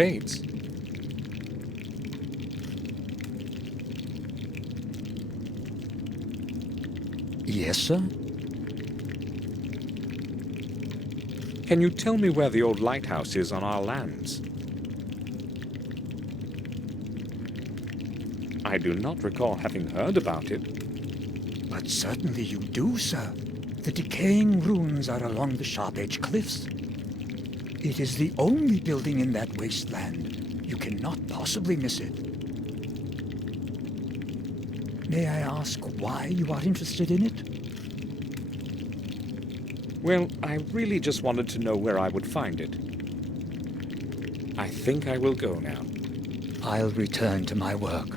Bates. Yes, sir? Can you tell me where the old lighthouse is on our lands? I do not recall having heard about it. But certainly you do, sir. The decaying ruins are along the Sharp Edge Cliffs. It is the only building in that wasteland. You cannot possibly miss it. May I ask why you are interested in it? Well, I really just wanted to know where I would find it. I think I will go now. I'll return to my work.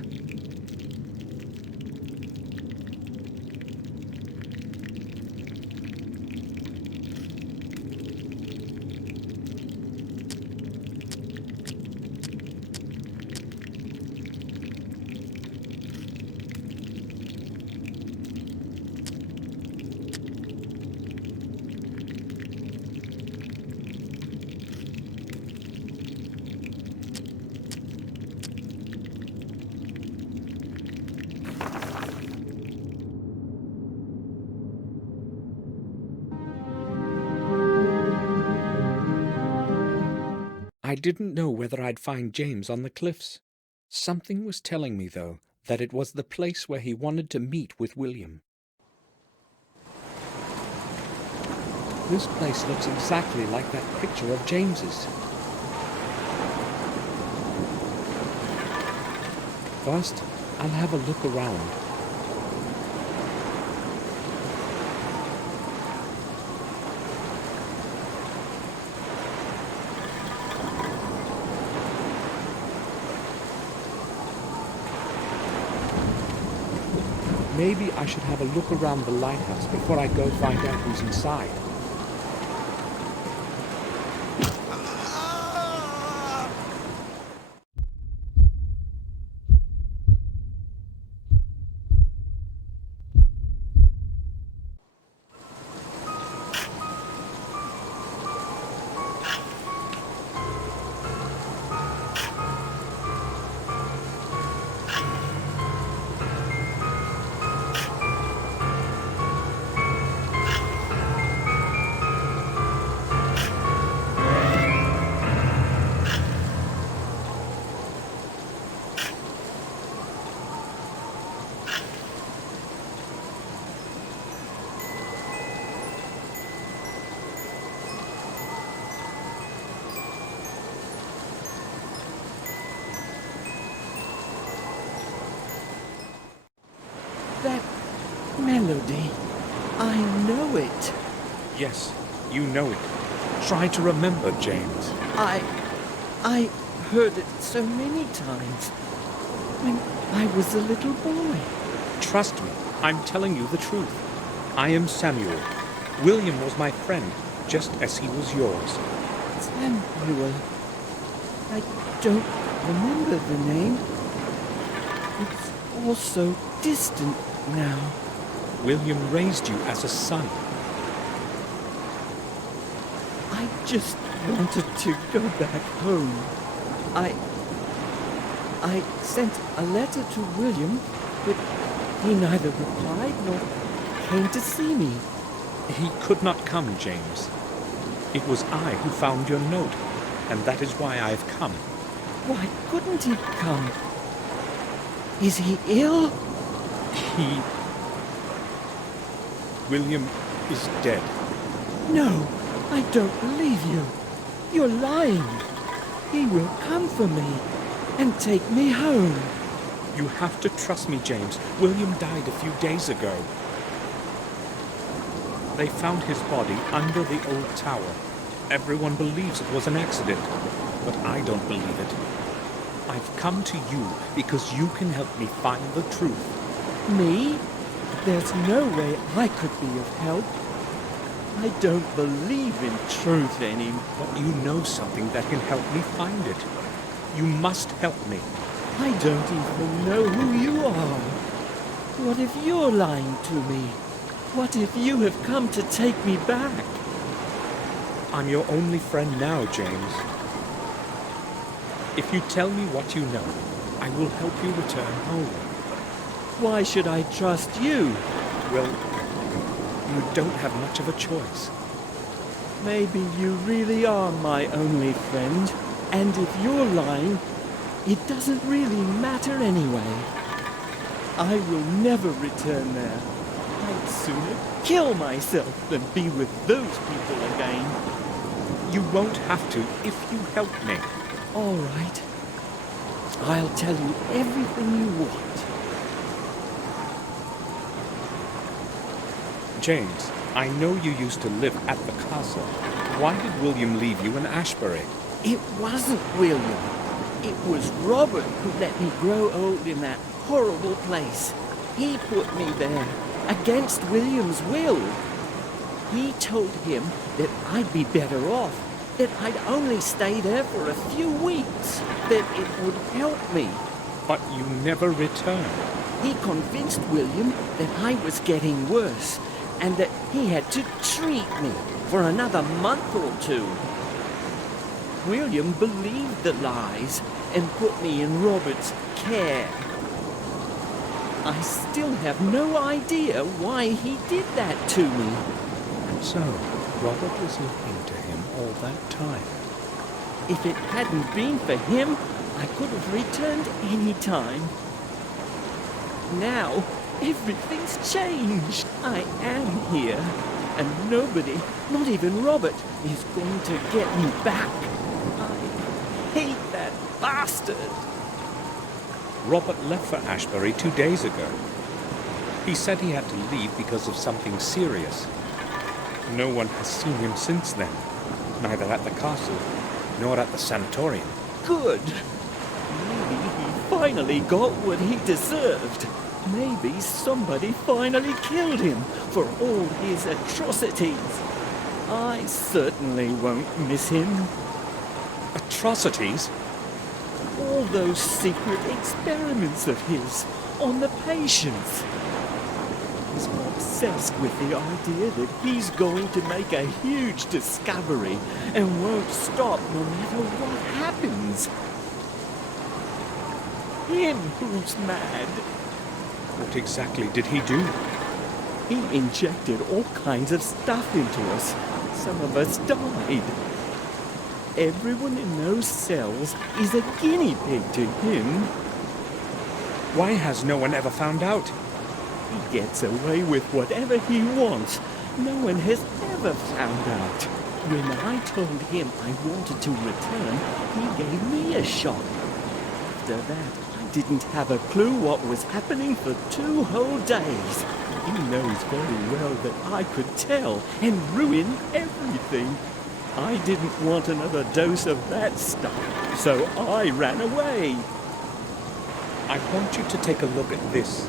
I didn't know whether I'd find James on the cliffs. Something was telling me, though, that it was the place where he wanted to meet with William. This place looks exactly like that picture of James's. First, I'll have a look around. Maybe I should have a look around the lighthouse before I go find out who's inside. That melody, I know it. Yes, you know it. Try to remember, James. I heard it so many times when I was a little boy. Trust me, I'm telling you the truth. I am Samuel. William was my friend, just as he was yours. Samuel. I don't remember the name. It's all so distant now. William raised you as a son. I just wanted to go back home. I sent a letter to William, but he neither replied nor came to see me. He could not come, James. It was I who found your note, and that is why I have come. Why couldn't he come? Is he ill? William is dead. No, I don't believe you. You're lying. He will come for me and take me home. You have to trust me, James. William died a few days ago. They found his body under the old tower. Everyone believes it was an accident, but I don't believe it. I've come to you because you can help me find the truth. Me? There's no way I could be of help. I don't believe in truth anymore. But you know something that can help me find it. You must help me. I don't even know who you are. What if you're lying to me? What if you have come to take me back? I'm your only friend now, James. If you tell me what you know, I will help you return home. Why should I trust you? Well, you don't have much of a choice. Maybe you really are my only friend, and if you're lying, it doesn't really matter anyway. I will never return there. I'd sooner kill myself than be with those people again. You won't have to if you help me. All right. I'll tell you everything you want. James, I know you used to live at the castle. Why did William leave you in Ashbury? It wasn't William. It was Robert who let me grow old in that horrible place. He put me there, against William's will. He told him that I'd be better off, that I'd only stay there for a few weeks, that it would help me. But you never returned. He convinced William that I was getting worse, and that he had to treat me for another month or two. William believed the lies and put me in Robert's care. I still have no idea why he did that to me. So, Robert was lying to him all that time. If it hadn't been for him, I could have returned any time. Now, everything's changed. I am here, and nobody, not even Robert, is going to get me back. I hate that bastard. Robert left for Ashbury 2 days ago. He said he had to leave because of something serious. No one has seen him since then, neither at the castle nor at the sanatorium. Good. Maybe he finally got what he deserved. Maybe somebody finally killed him for all his atrocities. I certainly won't miss him. Atrocities? All those secret experiments of his on the patients. He's obsessed with the idea that he's going to make a huge discovery and won't stop no matter what happens. Him who's mad. What exactly did he do? He injected all kinds of stuff into us. Some of us died. Everyone in those cells is a guinea pig to him. Why has no one ever found out? He gets away with whatever he wants. No one has ever found out. When I told him I wanted to return, he gave me a shot. After that, I didn't have a clue what was happening for 2 whole days. He knows very well that I could tell and ruin everything. I didn't want another dose of that stuff, so I ran away. I want you to take a look at this.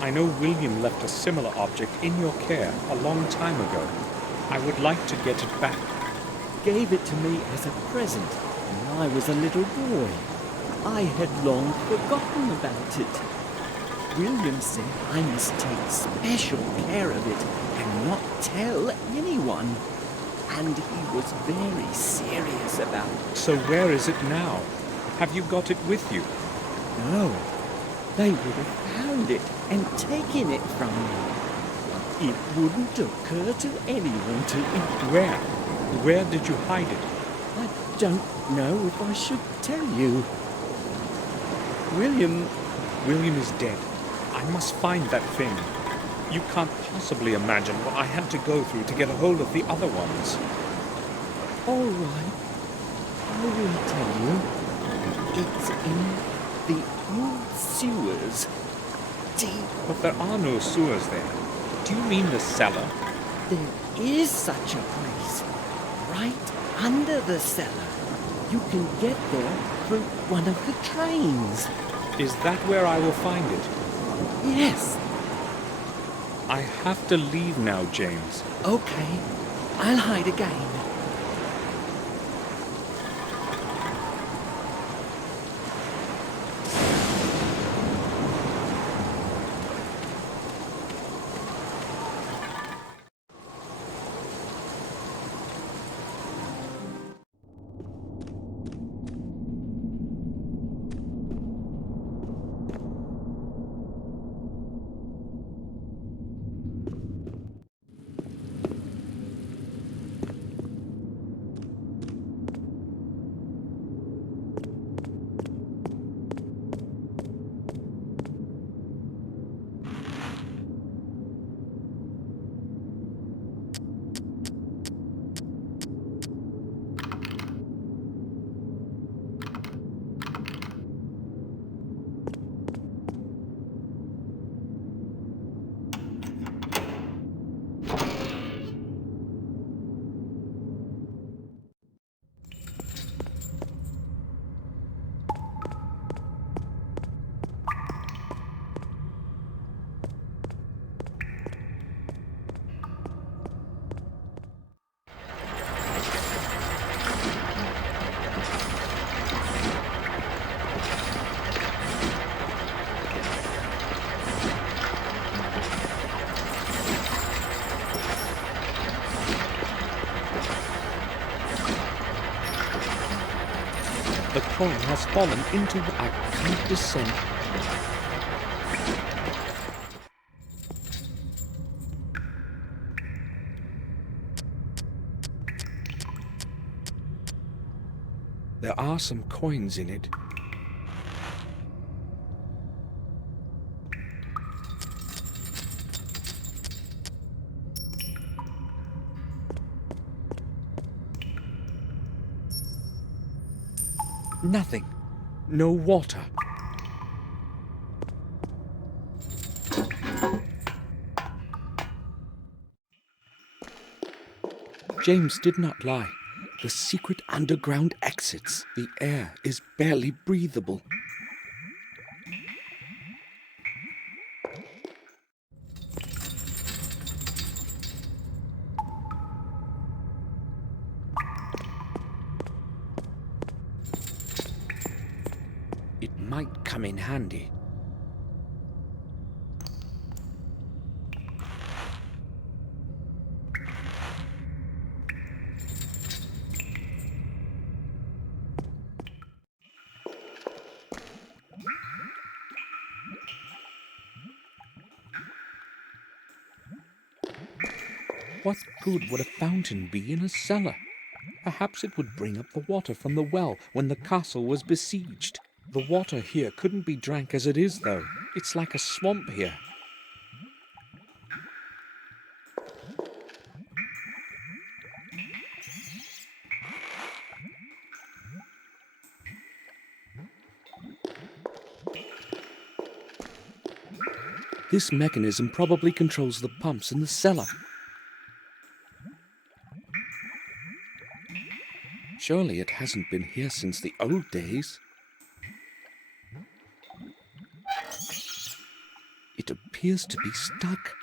I know William left a similar object in your care a long time ago. I would like to get it back. Gave it to me as a present when I was a little boy. I had long forgotten about it. William said I must take special care of it and not tell anyone. And he was very serious about it. So where is it now? Have you got it with you? No, they would have found it and taken it from me. It wouldn't occur to anyone to... Where? Where did you hide it? I don't know if I should tell you. William is dead. I must find that thing. You can't possibly imagine what I had to go through to get a hold of the other ones. All right, I will tell you. It's in the old sewers. Deep. But there are no sewers there. Do you mean the cellar? There is such a place. Right under the cellar. You can get there from one of the trains. Is that where I will find it? Yes. I have to leave now, James. Okay, I'll hide again. cone has fallen into... I can't descend. There are some coins in it. Nothing. No water. James did not lie. The secret underground exits. The air is barely breathable. It might come in handy. What good would a fountain be in a cellar? Perhaps it would bring up the water from the well when the castle was besieged. The water here couldn't be drank as it is, though. It's like a swamp here. This mechanism probably controls the pumps in the cellar. Surely it hasn't been here since the old days. It appears to be stuck.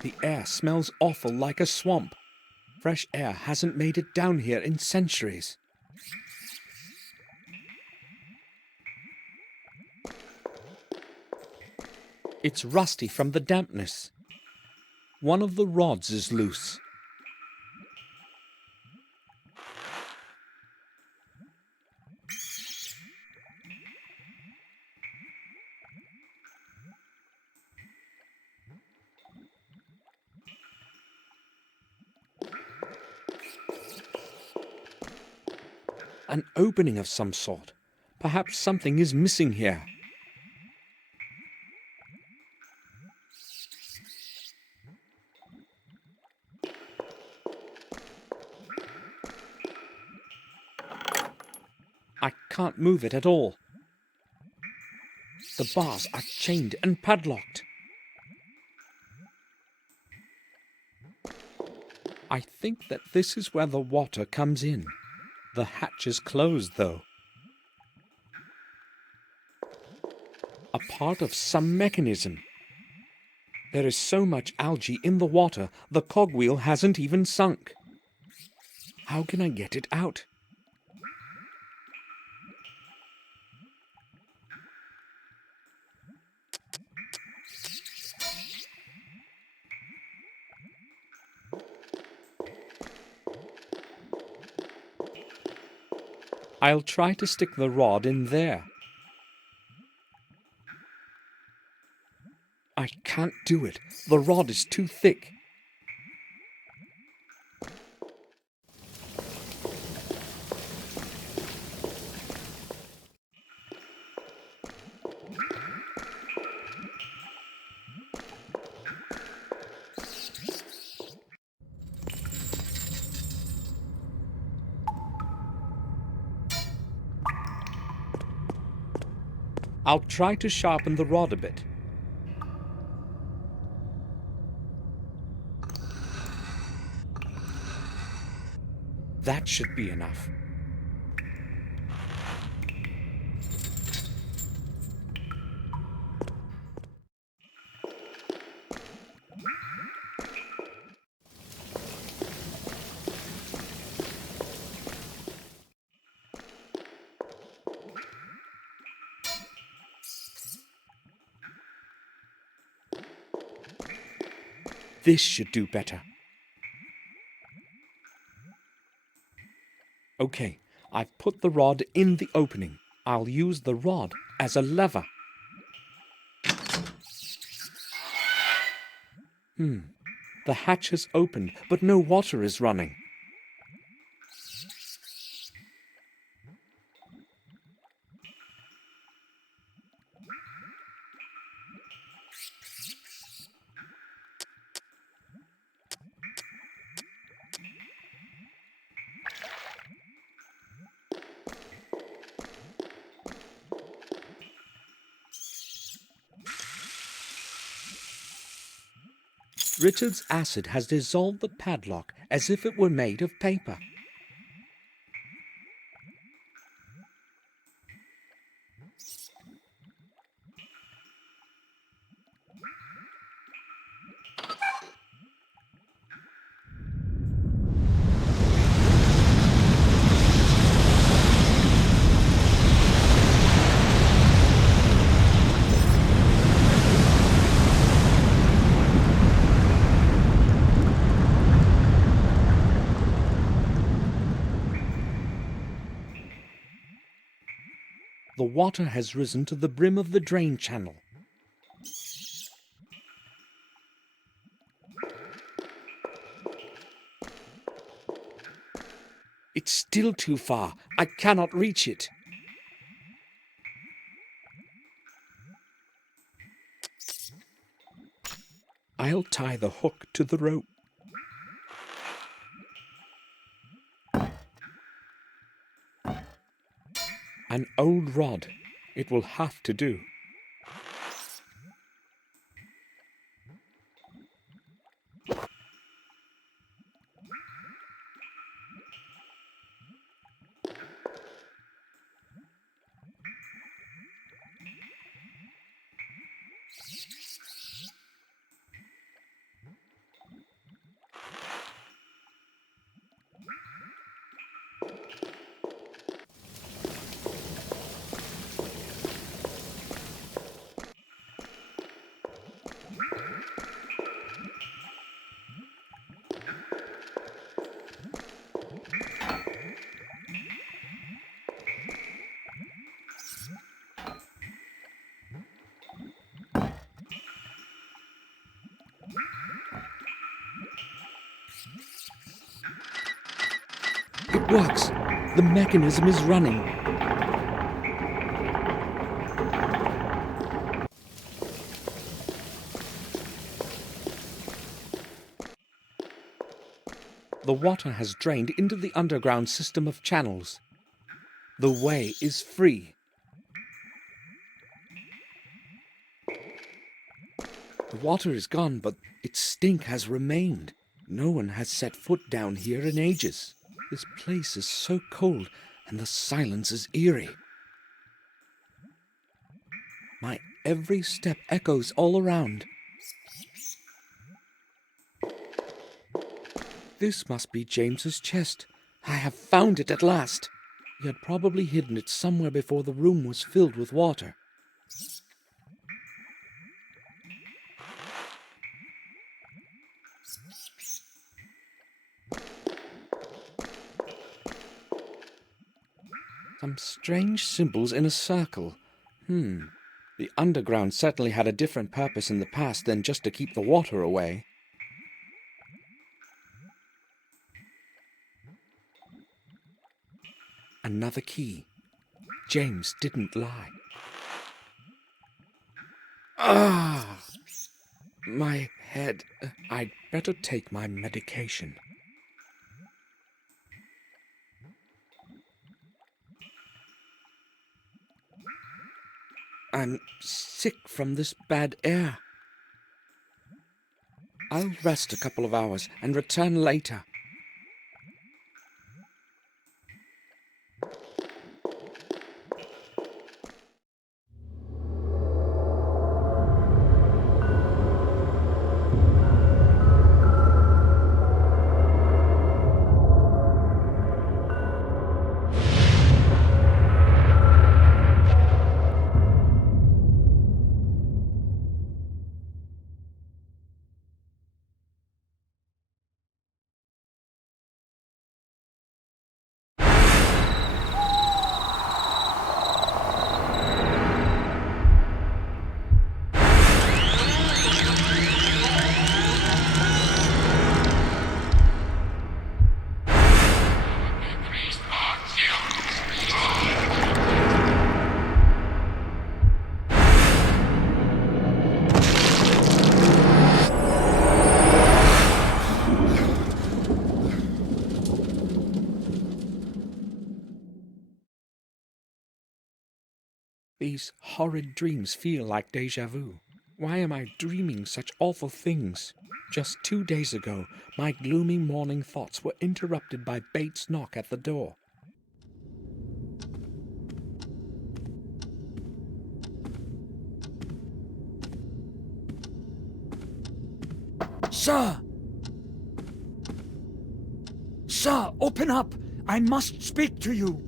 The air smells awful like a swamp. Fresh air hasn't made it down here in centuries. It's rusty from the dampness. One of the rods is loose. An opening of some sort. Perhaps something is missing here. I can't move it at all. The bars are chained and padlocked. I think that this is where the water comes in. The hatch is closed, though. A part of some mechanism. There is so much algae in the water, the cogwheel hasn't even sunk. How can I get it out? I'll try to stick the rod in there. I can't do it. The rod is too thick. I'll try to sharpen the rod a bit. That should be enough. This should do better. Okay, I've put the rod in the opening. I'll use the rod as a lever. The hatch has opened, but no water is running. Richard's acid has dissolved the padlock as if it were made of paper. The water has risen to the brim of the drain channel. It's still too far. I cannot reach it. I'll tie the hook to the rope. An old rod. It will have to do. It works. The mechanism is running. The water has drained into the underground system of channels. The way is free. The water is gone, but its stink has remained. No one has set foot down here in ages. This place is so cold, and the silence is eerie. My every step echoes all around. This must be James's chest. I have found it at last. He had probably hidden it somewhere before the room was filled with water. Some strange symbols in a circle. The underground certainly had a different purpose in the past than just to keep the water away. Another key. James didn't lie. Ah! My head. I'd better take my medication. I'm sick from this bad air. I'll rest a couple of hours and return later. These horrid dreams feel like déjà vu. Why am I dreaming such awful things? Just 2 days ago, my gloomy morning thoughts were interrupted by Bates' knock at the door. Sir! Sir, open up! I must speak to you!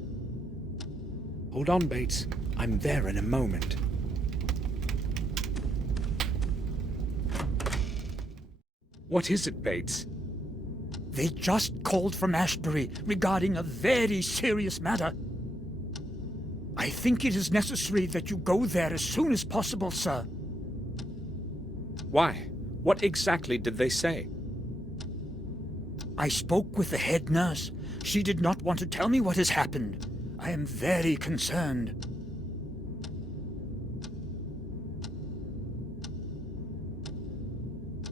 Hold on, Bates. I'm there in a moment. What is it, Bates? They just called from Ashbury regarding a very serious matter. I think it is necessary that you go there as soon as possible, sir. Why? What exactly did they say? I spoke with the head nurse. She did not want to tell me what has happened. I am very concerned.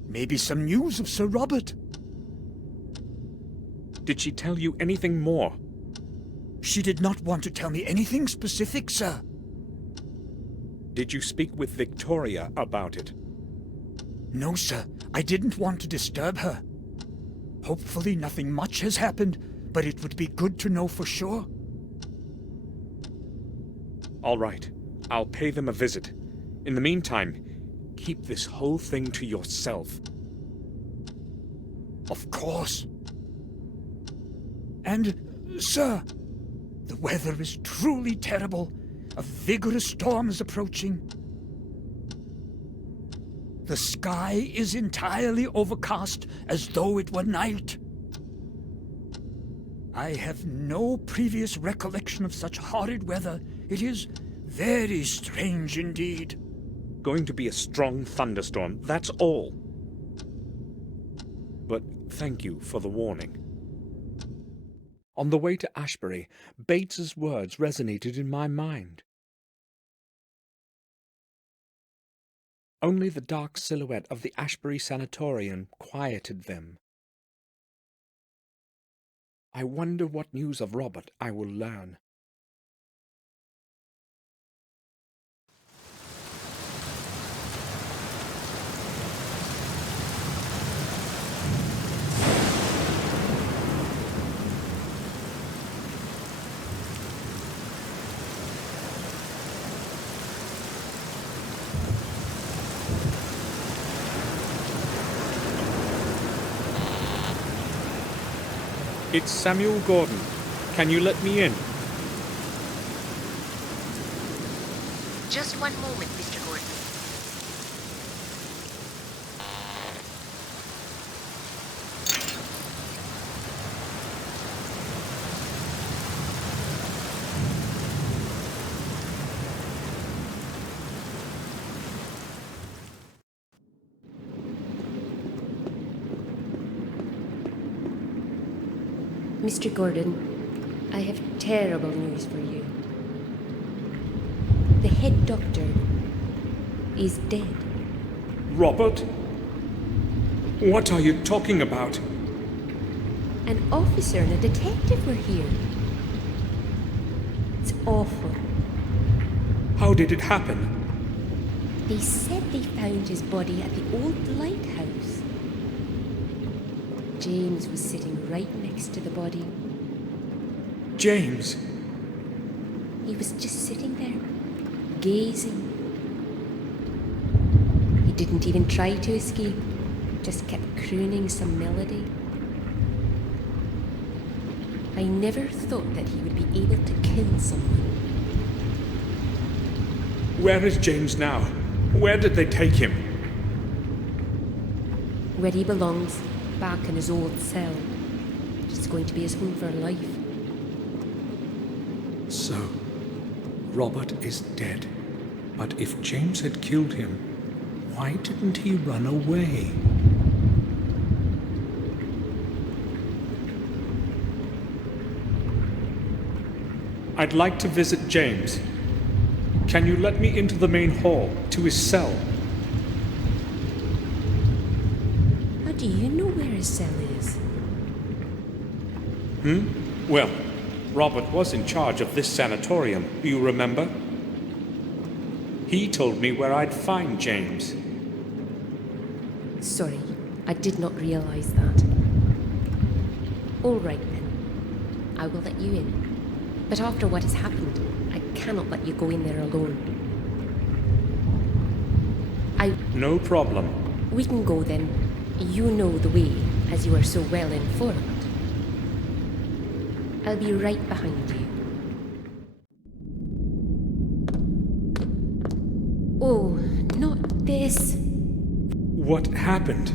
Maybe some news of Sir Robert. Did she tell you anything more? She did not want to tell me anything specific, sir. Did you speak with Victoria about it? No, sir. I didn't want to disturb her. Hopefully nothing much has happened, but it would be good to know for sure. All right. I'll pay them a visit. In the meantime, keep this whole thing to yourself. Of course. And, sir, the weather is truly terrible. A vigorous storm is approaching. The sky is entirely overcast as though it were night. I have no previous recollection of such horrid weather. It is very strange indeed. Going to be a strong thunderstorm, that's all. But thank you for the warning. On the way to Ashbury, Bates's words resonated in my mind. Only the dark silhouette of the Ashbury Sanatorium quieted them. I wonder what news of Robert I will learn. It's Samuel Gordon. Can you let me in? Just one moment, Mr. Gordon. Mr. Gordon, I have terrible news for you. The head doctor is dead. Robert? What are you talking about? An officer and a detective were here. It's awful. How did it happen? They said they found his body at the old lighthouse. James was sitting right next to the body. James? He was just sitting there, gazing. He didn't even try to escape, just kept crooning some melody. I never thought that he would be able to kill someone. Where is James now? Where did they take him? Where he belongs, back in his old cell. It's going to be his home for life. So, Robert is dead. But if James had killed him, why didn't he run away? I'd like to visit James. Can you let me into the main hall, to his cell? How do you know where his cell is? Well, Robert was in charge of this sanatorium, do you remember? He told me where I'd find James. Sorry, I did not realize that. All right then. I will let you in. But after what has happened, I cannot let you go in there alone. No problem. We can go then. You know the way, as you are so well informed. I'll be right behind you. Oh, not this. What happened?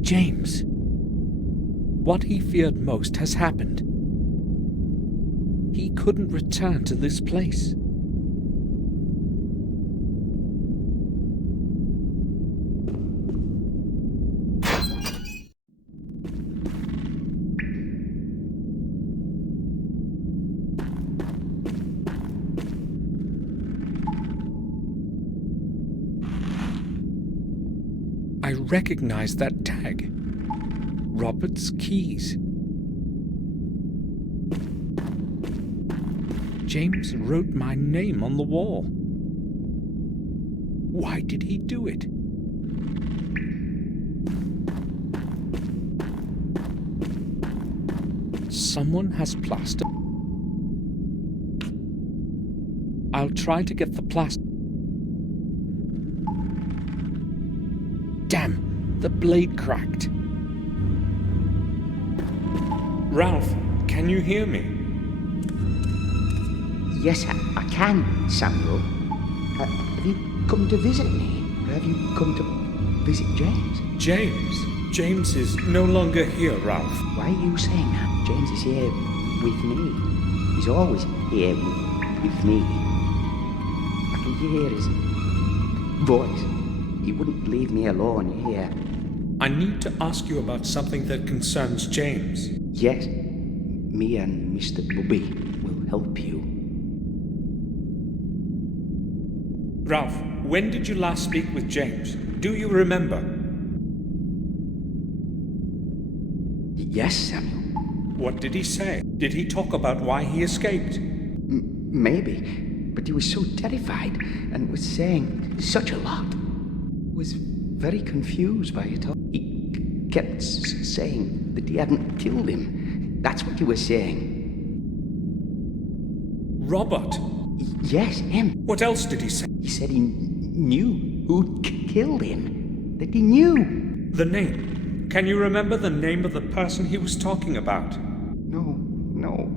James. What he feared most has happened. He couldn't return to this place. I recognize that tag. Robert's keys. James wrote my name on the wall. Why did he do it? Someone has plaster. I'll try to get the plaster. Damn, the blade cracked. Ralph, can you hear me? Yes, I can, Samuel. Have you come to visit me? Or have you come to visit James? James is no longer here, Ralph. Why are you saying that? James is here with me. He's always here with me. I can hear his voice. He wouldn't leave me alone here. I need to ask you about something that concerns James. Yes, me and Mr. Bubby will help you. Ralph, when did you last speak with James? Do you remember? Yes, Samuel. What did he say? Did he talk about why he escaped? Maybe, but he was so terrified and was saying such a lot. Was very confused by it all. He kept saying that he hadn't killed him. That's what he was saying. Robert? Yes, him. What else did he say? He said he knew who killed him. That he knew. The name. Can you remember the name of the person he was talking about? No.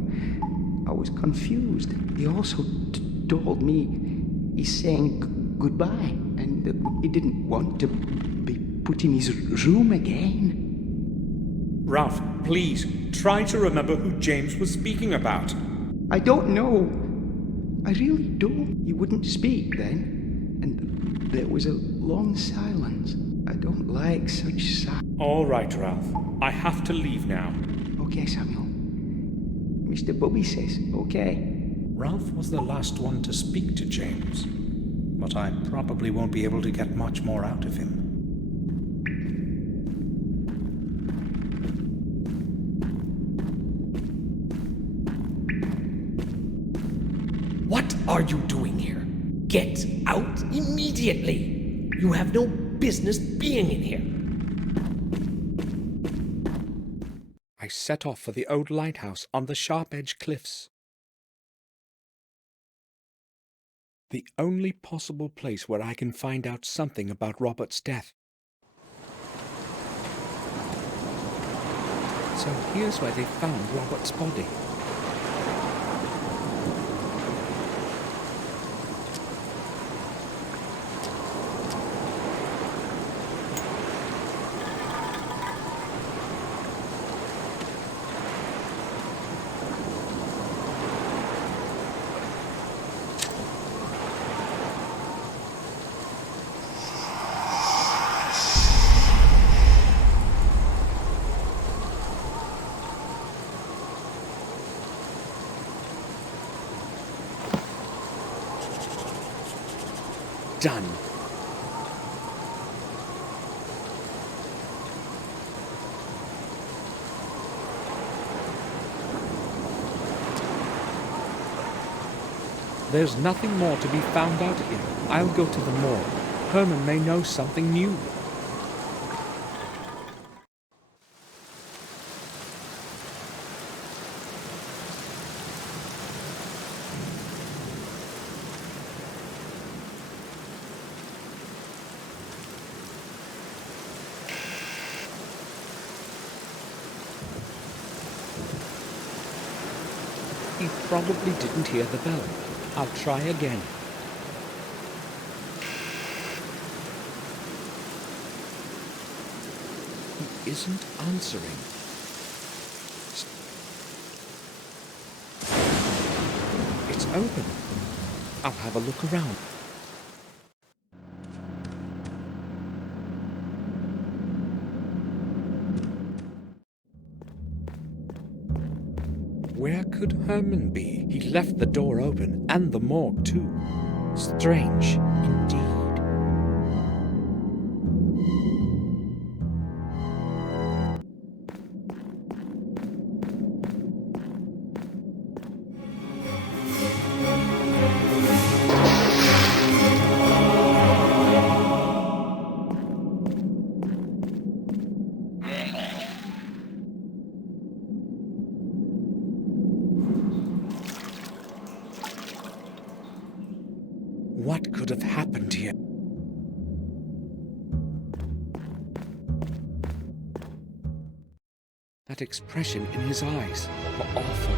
I was confused. He also told me he's saying goodbye and that he didn't want to be put in his room again. Ralph, please, try to remember who James was speaking about. I don't know. I really don't. He wouldn't speak then, and there was a long silence. I don't like such silence. All right, Ralph. I have to leave now. Okay, Samuel. Mr. Bubby says okay. Ralph was the last one to speak to James, but I probably won't be able to get much more out of him. What are you doing here? Get out immediately! You have no business being in here. I set off for the old lighthouse on the Sharp Edge Cliffs. The only possible place where I can find out something about Robert's death. So here's where they found Robert's body. done. There's nothing more to be found out here. I'll go to the morgue. Herman may know something new. He probably didn't hear the bell. I'll try again. He isn't answering. It's open. I'll have a look around. Where could Herman be? He left the door open, and the morgue too. Strange, indeed. What could have happened here? That expression in his eyes were awful.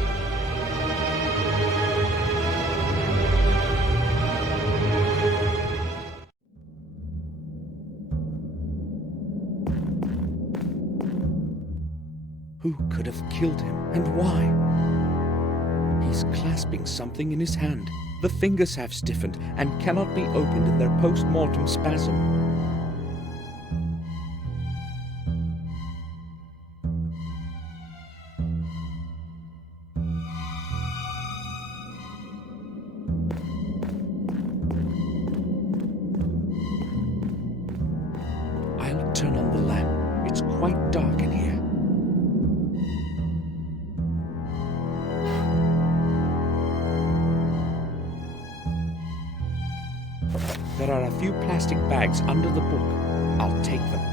Who could have killed him, and why? He's clasping something in his hand. The fingers have stiffened and cannot be opened in their post-mortem spasm. I'll turn on the lamp. It's quite dark in here. There are a few plastic bags under the book. I'll take them.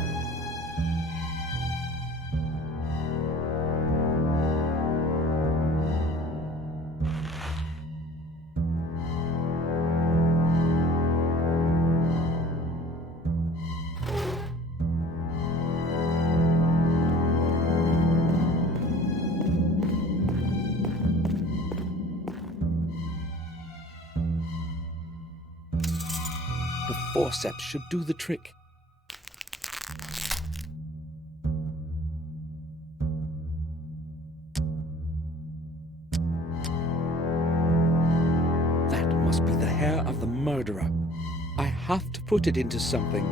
The forceps should do the trick. That must be the hair of the murderer. I have to put it into something.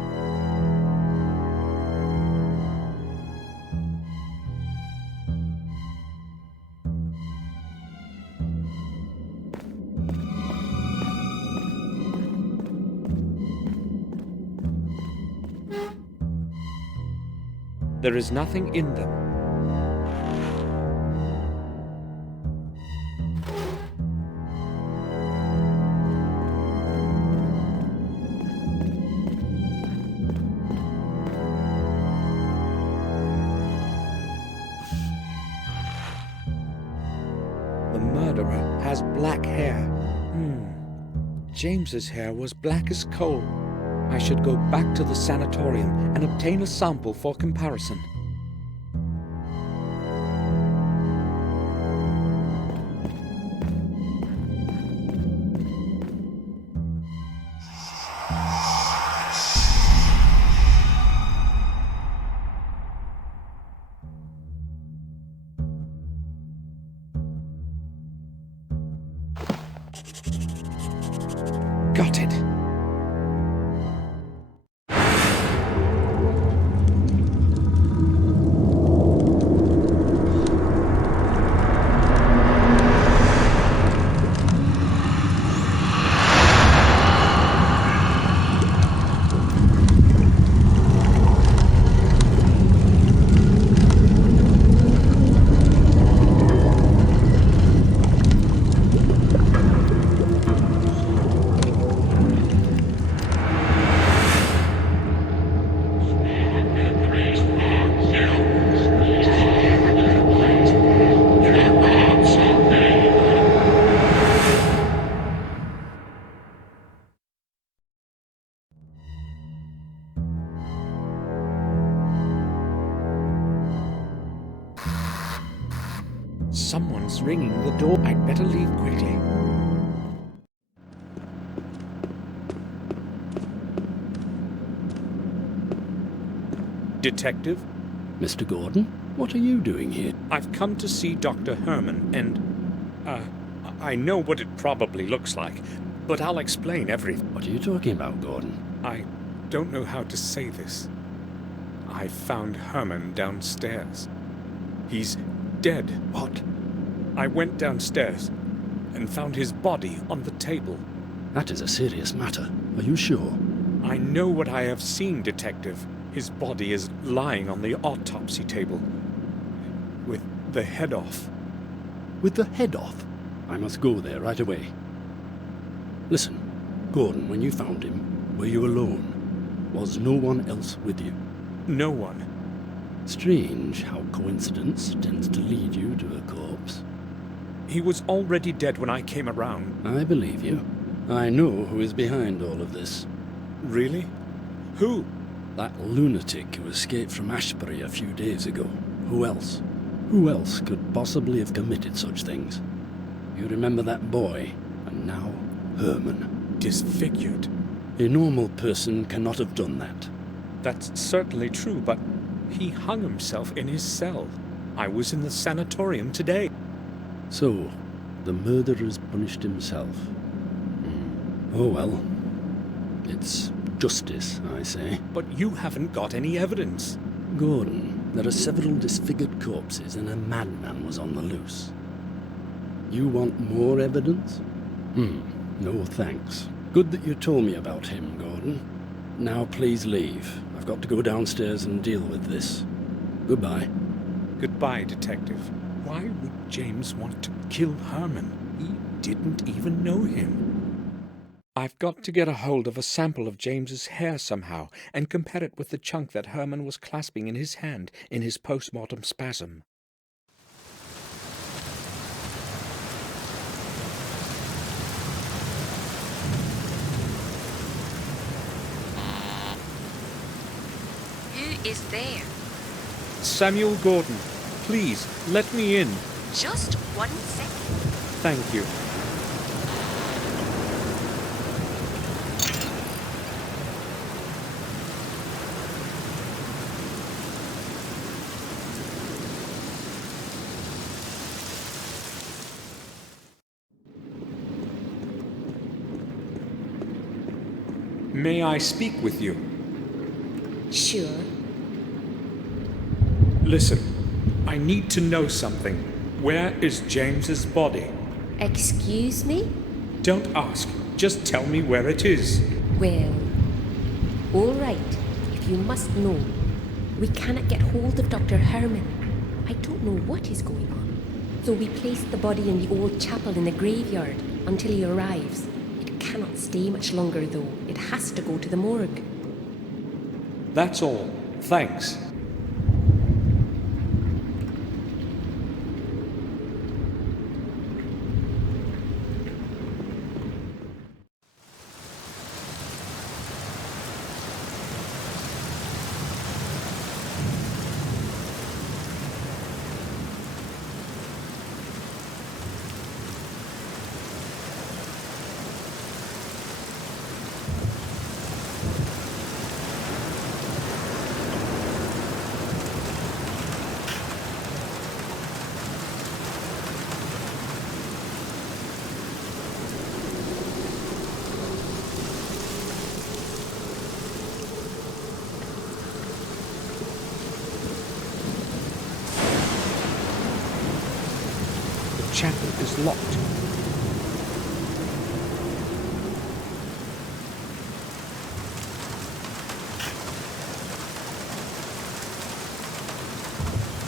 There is nothing in them. The murderer has black hair. James's hair was black as coal. I should go back to the sanatorium and obtain a sample for comparison. Got it. Someone's ringing the door. I'd better leave quickly. Detective, Mr. Gordon, what are you doing here? I've come to see Dr. Herman, and, I know what it probably looks like, but I'll explain everything. What are you talking about, Gordon? I don't know how to say this. I found Herman downstairs. He's dead. What? I went downstairs and found his body on the table. That is a serious matter. Are you sure? I know what I have seen, Detective. His body is lying on the autopsy table, with the head off. With the head off? I must go there right away. Listen, Gordon, when you found him, were you alone? Was no one else with you? No one. Strange how coincidence tends to lead you to a corpse. He was already dead when I came around. I believe you. I know who is behind all of this. Really? Who? That lunatic who escaped from Ashbury a few days ago. Who else? Who else could possibly have committed such things? You remember that boy, and now Herman. Disfigured. A normal person cannot have done that. That's certainly true, but he hung himself in his cell. I was in the sanatorium today. So, the murderer's punished himself. Oh well. It's justice, I say. But you haven't got any evidence. Gordon, there are several disfigured corpses and a madman was on the loose. You want more evidence? No thanks. Good that you told me about him, Gordon. Now please leave. I've got to go downstairs and deal with this. Goodbye. Goodbye, Detective. Why would James want to kill Herman? He didn't even know him. I've got to get a hold of a sample of James's hair somehow and compare it with the chunk that Herman was clasping in his hand in his post-mortem spasm. Who is there? Samuel Gordon, please, let me in. Just 1 second. Thank you. May I speak with you? Sure. Listen, I need to know something. Where is James's body? Excuse me? Don't ask. Just tell me where it is. Well, all right. If you must know, we cannot get hold of Dr. Herman. I don't know what is going on. So we placed the body in the old chapel in the graveyard until he arrives. It cannot stay much longer, though. It has to go to the morgue. That's all. Thanks. The chapel is locked.